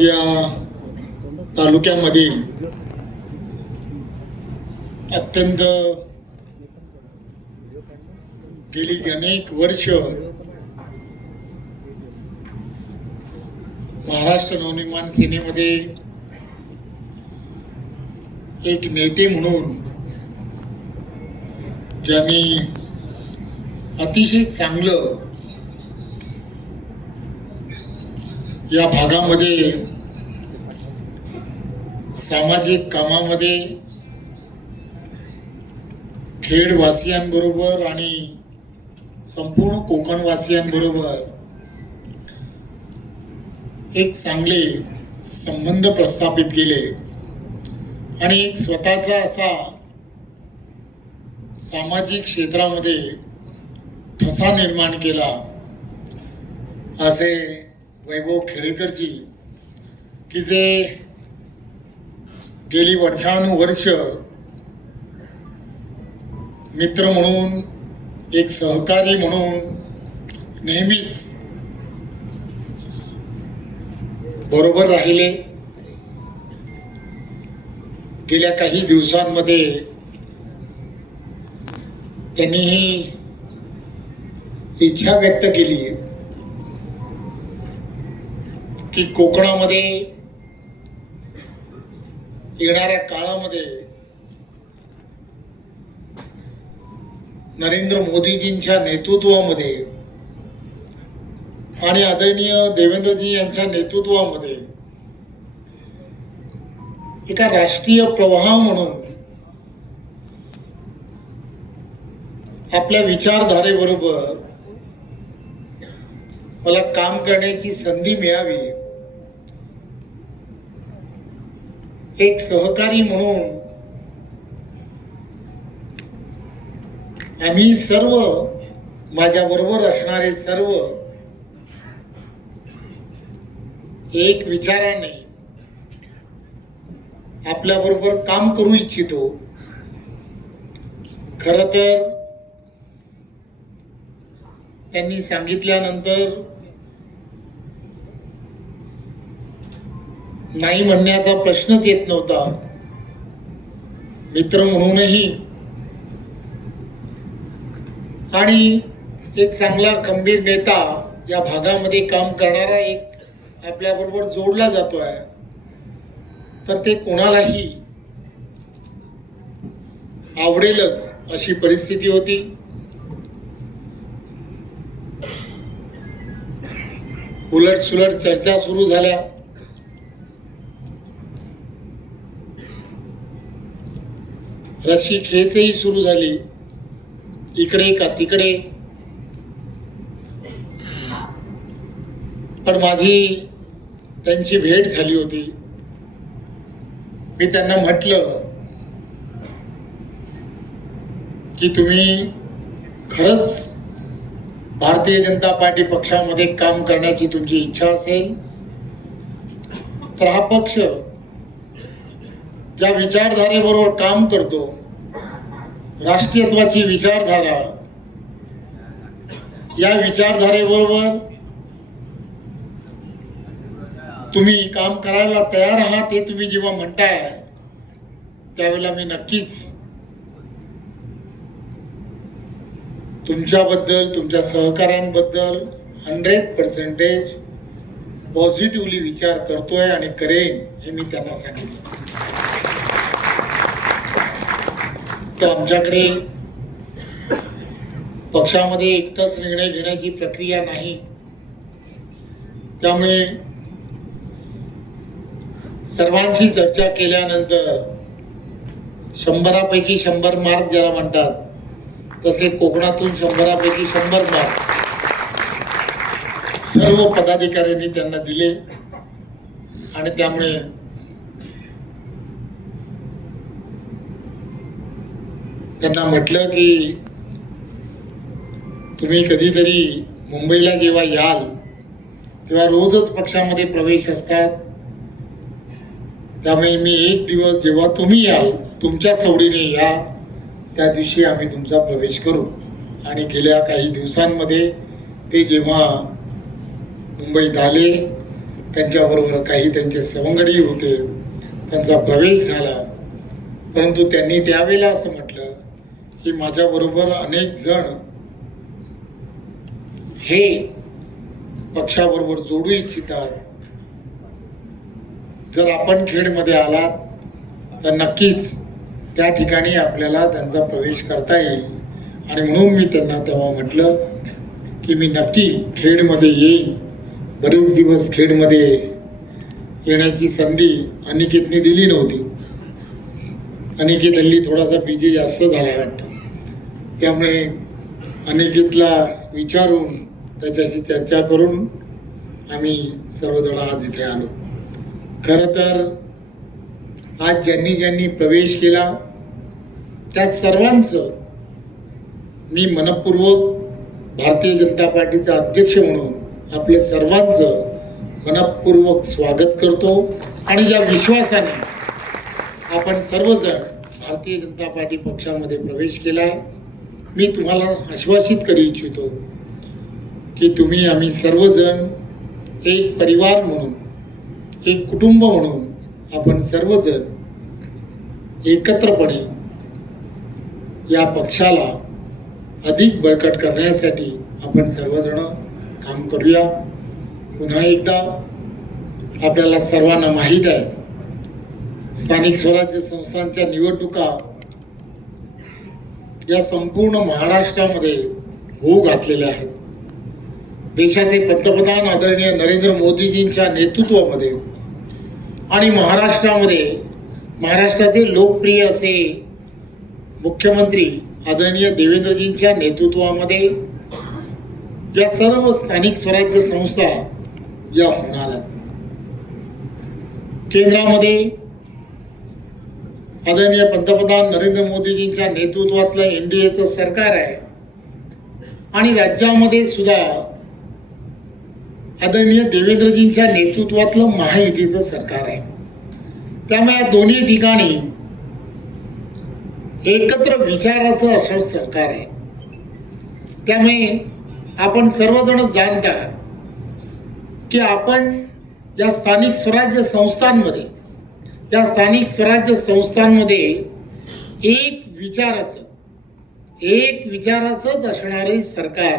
या तालुक्यामध्ये अत्यंत गेली अनेक वर्ष महाराष्ट्र नवनिर्माण सेनेमध्ये एक नेते म्हणून ज्यांनी अतिशय चांगलं या भागामध्ये सामाजिक कामामध्ये खेडवासियांबरोबर आणि संपूर्ण कोकणवासियांबरोबर एक चांगले संबंध प्रस्थापित केले आणि एक स्वतःचा असा सामाजिक क्षेत्रामध्ये ठसा निर्माण केला. असे वैभव खेडेकरजी की जे गेली वर्षानुवर्ष मित्र म्हणून एक सहकारी म्हणून नेहमीच बरोबर राहिले. गेल्या काही दिवसांमध्ये त्यांनीही इच्छा व्यक्त केली की कोकणामध्ये येणाऱ्या काळामध्ये नरेंद्र मोदीजींच्या नेतृत्वामध्ये आणि आदरणीय देवेंद्रजी यांच्या नेतृत्वामध्ये एका राष्ट्रीय प्रवाह म्हणून आपल्या विचारधारेबरोबर मला काम करण्याची संधी मिळावी. एक सहकारी म्हणून आम्ही सर्व माझ्याबरोबर असणारे सर्व एक विचाराने आपल्याबरोबर काम करू इच्छितो. खर तर त्यांनी सांगितल्यानंतर नाही म्हणण्याचा प्रश्नच येत नव्हता. मित्र म्हणूनही. आणि एक चांगला खंबीर नेता या भागामध्ये काम करणारा एक आपल्याबरोबर जोडला जातो आहे तर ते कोणालाही आवडेलच अशी परिस्थिती होती. उलट सुलट चर्चा सुरू झाल्या. रस्सी खेचही सुरू झाली. इकडे का तिकडे. पण माझी त्यांची भेट झाली होती. मी त्यांना म्हटलं की तुम्ही खरंच भारतीय जनता पार्टी पक्षामध्ये काम करण्याची तुमची इच्छा असेल तर हा पक्ष ज्या विचारधारेबरोबर काम करतो राष्ट्रीयत्वाची विचारधारा या विचारधारेबरोबर तुम्ही काम करायला तयार आहात हे तुम्ही जेव्हा म्हणताय त्यावेळेला मी नक्कीच तुमच्याबद्दल तुमच्या सहकाऱ्यांबद्दल हंड्रेड पर्सेंटेज पॉझिटिव्हली विचार करतोय आणि करेन हे मी त्यांना सांगितलं. तर आमच्याकडे पक्षामध्ये एकटाच निर्णय घेण्याची प्रक्रिया नाही. त्यामुळे सर्वांशी चर्चा केल्यानंतर शंभरापैकी शंभर मार्क ज्याला म्हणतात तसे कोकणातून शंभरापैकी शंभर मार्क सर्व पदाधिकाऱ्यांनी त्यांना दिले. आणि त्यामुळे त्यांना म्हटलं की तुम्ही कधीतरी मुंबईला जेव्हा याल तेव्हा रोजच पक्षामध्ये प्रवेश असतात. त्यामुळे मी एक दिवस जेव्हा तुम्ही याल तुमच्या सवडीने या त्या दिवशी आम्ही तुमचा प्रवेश करू. आणि गेल्या काही दिवसांमध्ये ते जेव्हा मुंबईत आले त्यांच्याबरोबर काही त्यांचे सवंगडी होते त्यांचा प्रवेश झाला. परंतु त्यांनी त्यावेळेला असं म्हटलं की माझ्याबरोबर अनेक जण हे पक्षाबरोबर जोडू इच्छितात. जर आपण खेडमध्ये आलात तर नक्कीच त्या ठिकाणी आपल्याला त्यांचा प्रवेश करता येईल. आणि म्हणून मी त्यांना तेव्हा म्हटलं की मी नक्की खेडमध्ये येईन. बरेच दिवस खेडमध्ये येण्याची संधी अनिकेतने दिली नव्हती. अनिकेत हल्ली थोडासा बिजी जास्त झाला वाटतं. त्यामुळे अनिकेतला विचारून त्याच्याशी चर्चा करून आम्ही सर्वजण आज इथे आलो. खरं तर आज ज्यांनी ज्यांनी प्रवेश केला त्या सर्वांचं मी मनपूर्वक भारतीय जनता पार्टीचा अध्यक्ष म्हणून आपलं सर्वांचं मनपूर्वक स्वागत करतो आणि ज्या विश्वासाने आपण सर्वजण भारतीय जनता पार्टी पक्षामध्ये प्रवेश केला आहे मी तुम्हाला आश्वासित करू इच्छितो की तुम्ही आम्ही सर्वजण एक परिवार म्हणून एक कुटुंब म्हणून आपण सर्वजण एकत्रपणे या पक्षाला अधिक बळकट करण्यासाठी आपण सर्वजण काम करूया. पुन्हा एकदा आपल्याला सर्वांना माहीत आहे स्थानिक स्वराज्य संस्थांच्या निवडणुका या संपूर्ण महाराष्ट्रामध्ये होऊ घातलेल्या आहेत. देशाचे पंतप्रधान आदरणीय नरेंद्र मोदीजींच्या नेतृत्वामध्ये आणि महाराष्ट्रामध्ये महाराष्ट्राचे लोकप्रिय असे मुख्यमंत्री आदरणीय देवेंद्रजींच्या नेतृत्वामध्ये या सर्व स्थानिक स्वराज्य संस्था या होणार आहेत. केंद्रामध्ये आदरणीय पंतप्रधान नरेंद्र मोदीजींच्या नेतृत्वातलं एन डी एचं सरकार आहे. आणि राज्यामध्ये सुद्धा आदरणीय देवेंद्रजींच्या नेतृत्वातलं महायुतीचं सरकार आहे. त्यामुळे या दोन्ही ठिकाणी एकत्र विचाराचं असं सरकार आहे. त्यामुळे आपण सर्वजण जाणता की आपण या स्थानिक स्वराज्य संस्थांमध्ये त्या स्थानिक स्वराज्य संस्थांमध्ये एक विचाराचं एक विचाराचंच असणारे सरकार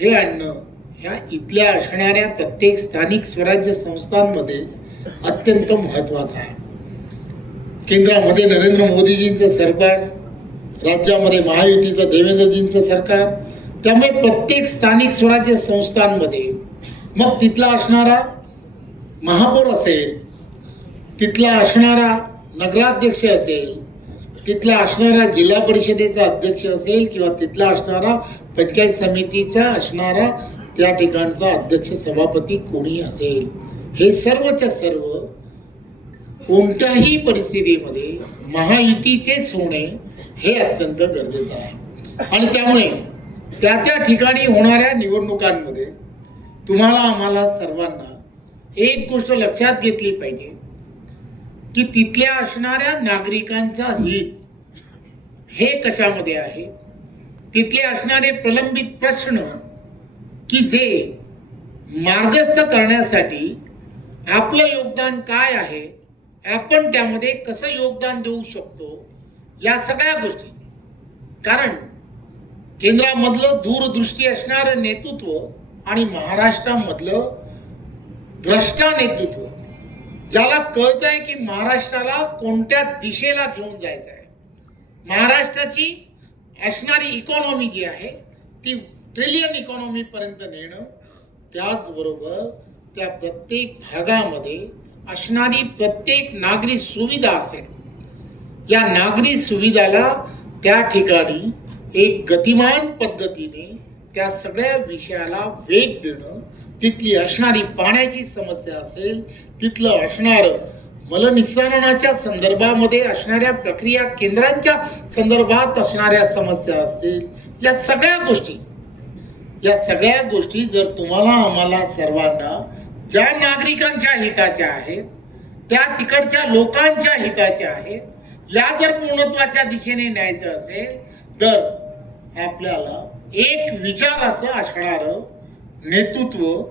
हे आणणं ह्या इथल्या असणाऱ्या प्रत्येक स्थानिक स्वराज्य संस्थांमध्ये अत्यंत महत्त्वाचं आहे. केंद्रामध्ये नरेंद्र मोदीजींचं सरकार राज्यामध्ये महायुतीचं देवेंद्रजींचं सरकार त्यामुळे प्रत्येक स्थानिक स्वराज्य संस्थांमध्ये मग तिथला असणारा महापौर असेल तिथला असणारा नगराध्यक्ष असेल तिथला असणारा जिल्हा परिषदेचा अध्यक्ष असेल किंवा तिथला असणारा पंचायत समितीचा असणारा त्या ठिकाणचा अध्यक्ष सभापती कोणी असेल? हे सर्वच्या सर्व कोणत्याही परिस्थितीमध्ये महायुतीचेच होणे हे अत्यंत गरजेचं आहे. आणि त्यामुळे त्या त्या ठिकाणी होणाऱ्या निवडणुकांमध्ये तुम्हाला आम्हाला सर्वांना एक गोष्ट लक्षात घेतली पाहिजे. की तिथल्या असणाऱ्या नागरिकांचा हित हे कशामध्ये आहे? तिथले असणारे प्रलंबित प्रश्न की जे मार्गस्थ करण्यासाठी आपलं योगदान काय आहे आपण त्यामध्ये कसं योगदान देऊ शकतो या सगळ्या गोष्टी. कारण केंद्रामधलं दूरदृष्टी असणारं नेतृत्व आणि महाराष्ट्रामधलं द्रष्टा नेतृत्व ज्याला कळत आहे की महाराष्ट्राला कोणत्या दिशेला घेऊन जायचं आहे महाराष्ट्राची असणारी इकॉनॉमी जी आहे ती ट्रिलियन इकॉनॉमीपर्यंत नेणं त्याचबरोबर त्या प्रत्येक भागामध्ये असणारी प्रत्येक नागरी सुविधा असेल. या नागरी सुविधाला त्या ठिकाणी एक गतिमान पद्धतीने त्या सगळ्या विषयाला वेग देणं तिथली असणारी पाण्याची समस्या असेल तिथलं असणारं मलनिस्सारणाच्या संदर्भामध्ये असणाऱ्या प्रक्रिया केंद्रांच्या संदर्भात असणाऱ्या समस्या असतील या सगळ्या गोष्टी. या सगळ्या गोष्टी जर तुम्हाला आम्हाला सर्वांना ज्या नागरिकांच्या हिताच्या आहेत त्या तिकडच्या लोकांच्या हिताच्या आहेत या जर पूर्णत्वाच्या दिशेने न्यायचं असेल तर आपल्याला एक विचाराचं असणारं नेतृत्व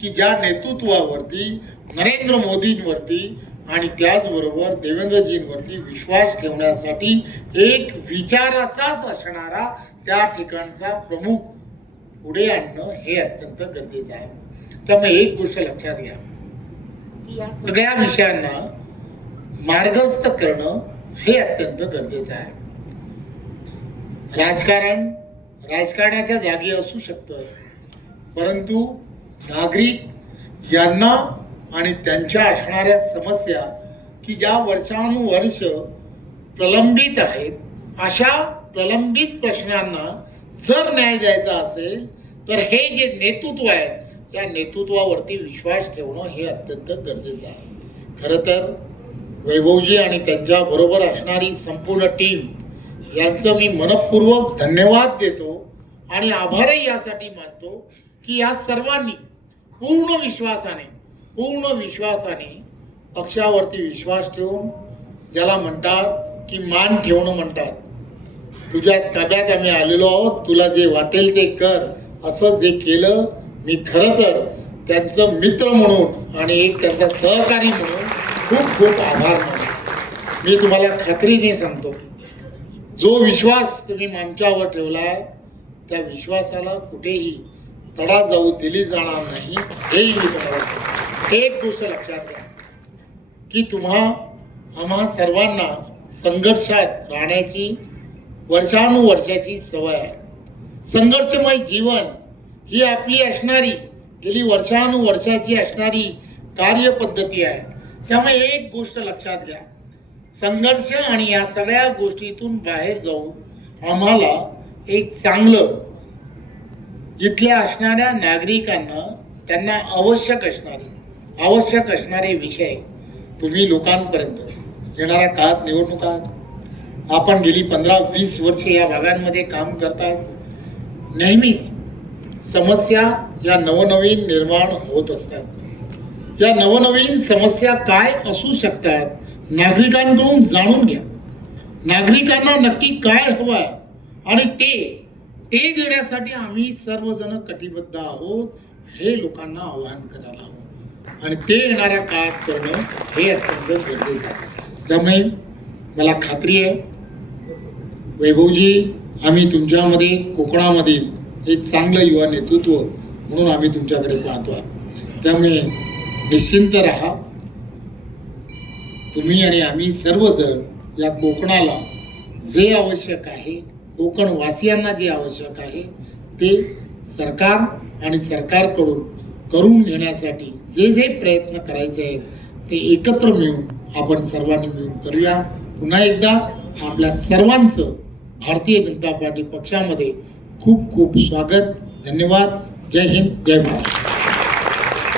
की ज्या नेतृत्वावरती नरेंद्र मोदींवरती आणि त्याचबरोबर देवेंद्रजींवरती विश्वास ठेवण्यासाठी एक विचाराचाच असणारा त्या ठिकाणचा प्रमुख पुढे आणणं हे अत्यंत गरजेचं आहे. त्यामुळे एक गोष्ट लक्षात घ्या. की या सगळ्या विषयांना मार्गस्थ करणं हे अत्यंत गरजेचं आहे. राजकारण राजकारणाच्या जागी असू शकतं. परंतु नागरिक यांना आणि त्यांच्या असणाऱ्या समस्या की ज्या वर्षानुवर्ष प्रलंबित आहेत अशा प्रलंबित प्रश्नांना जर न्याय द्यायचा असेल तर हे जे नेतृत्व आहे या नेतृत्वावरती विश्वास ठेवणं हे अत्यंत गरजेचं आहे. खरं तर वैभवजी आणि त्यांच्या बरोबर असणारी संपूर्ण टीम यांचं मी मनपूर्वक धन्यवाद देतो आणि आभारही यासाठी मानतो. की या सर्वांनी पूर्ण विश्वासाने पूर्ण विश्वासाने पक्षावरती विश्वास ठेवून ज्याला म्हणतात की मान ठेवणं म्हणतात. तुझ्या ताब्यात आम्ही आलेलो आहोत तुला जे वाटेल ते कर. असं जे केलं मी खरं तर त्यांचं मित्र म्हणून आणि एक त्यांचा सहकारी म्हणून खूप खूप आभार मानतो. मी तुम्हाला खात्रीने सांगतो. जो विश्वास तुम्ही आमच्यावर ठेवला आहे त्या विश्वासाला कुठेही तडा जाऊ दिली जाणार नाही हेही मी तुम्हाला एक गोष्ट लक्षात घ्या की तुम्हा आम्हा सर्वांना संघर्षात राहण्याची वर्षानुवर्षाची सवय आहे. संघर्षमय जीवन ही आपली असणारी गेली वर्षानुवर्षाची असणारी कार्यपद्धती आहे. त्यामुळे एक गोष्ट लक्षात घ्या संघर्ष आणि या सगळ्या गोष्टीतून बाहेर जाऊन आम्हाला एक चांगलं इथल्या असणाऱ्या नागरिकांना त्यांना आवश्यक असणारे आवश्यक असणारे विषय तुम्ही लोकांपर्यंत येणाऱ्या काळात निवडणुका आहेत. आपण गेली पंधरा वीस वर्षे या भागांमध्ये काम करतात नेहमीच समस्या या नवनवीन निर्माण होत असतात. या नवनवीन समस्या काय असू शकतात नागरिकांकडून जाणून घ्या. नागरिकांना नक्की काय हवं आहे आणि ते ते देण्यासाठी आम्ही सर्वजण कटिबद्ध आहोत. हे लोकांना आवाहन करायला हवं. आणि ते येणाऱ्या काळात करणं हे अत्यंत गरजेचं आहे. त्यामुळे मला खात्री आहे वैभवजी आम्ही तुमच्यामध्ये कोकणामधील एक चांगलं युवा नेतृत्व म्हणून आम्ही तुमच्याकडे पाहतो आहे त्यामुळे निश्चिंत राहा. तुम्ही आणि आम्ही सर्वजण या कोकणाला जे आवश्यक आहे कोकण वासियांना जे आवश्यक आहे ते सरकार आणि सरकारकडून करून घेण्यासाठी जे जे प्रयत्न करायचे आहेत ते एकत्र मिळून आपण सर्वांनी मिळून करूया. पुन्हा एकदा आपल्या सर्वांचं भारतीय जनता पार्टी पक्षामध्ये खूप खूप स्वागत धन्यवाद. जय हिंद जय महाराष्ट्र.